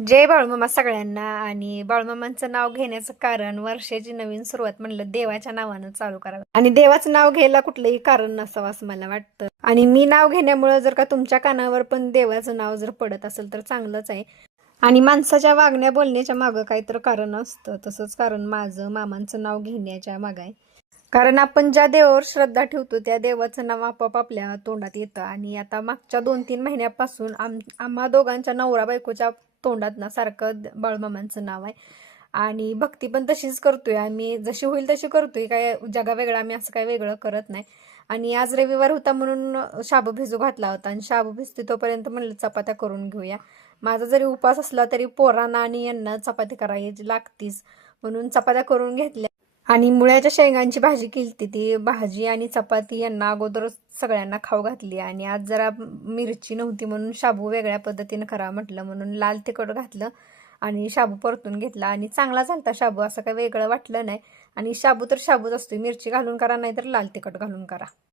जय बाळूमामा सगळ्यांना. आणि बाळूमामांचं नाव घेण्याचं कारण वर्षाची नवीन सुरुवात म्हणलं देवाच्या नावानं चालू करावं, आणि देवाचं नाव घ्यायला कुठलंही कारण नसावं असं मला वाटतं. आणि मी नाव घेण्यामुळे जर का तुमच्या कानावर पण देवाचं नाव जर पडत असेल तर चांगलंच आहे. आणि माणसाच्या वागण्या बोलण्याच्या मागं काहीतरी कारण असतं, तसंच कारण माझं मामांचं नाव घेण्याच्या मागं आहे. कारण आपण ज्या देवावर श्रद्धा ठेवतो त्या देवाचं नाव आपोआप आपल्या तोंडात येतं. आणि आता मागच्या 2-3 महिन्यापासून आम्हा दोघांच्या नवरा बायकोच्या तोंडात ना सारखं बाळूमामांचं नाव आहे. आणि भक्ती पण तशीच करतोय आम्ही, जशी होईल तशी करतोय, काय जगा वेगळं आम्ही असं काय वेगळं करत नाही. आणि आज रविवार होता म्हणून शाबू भिजू घातला होता, आणि शाबू भिजते तोपर्यंत म्हणलं चपात्या करून घेऊया. माझा जरी उपास असला तरी पोरांना आणि यांना चपाती करायची लागतीच, म्हणून चपात्या करून घेतल्या. आणि मुळ्याच्या शेंगांची भाजी केली, ती भाजी आणि चपाती यांना अगोदरच सगळ्यांना खाऊ घातली. आणि आज जरा मिरची नव्हती म्हणून शाबू वेगळ्या पद्धतीनं करा म्हटलं, म्हणून लाल तिखट घातलं आणि शाबू परतून घेतला. आणि चांगला झालता शाबू, असं काही वेगळं वाटलं नाही. आणि शाबू तर शाबूच असतो, मिरची घालून करा नाही तर लाल तिखट घालून करा.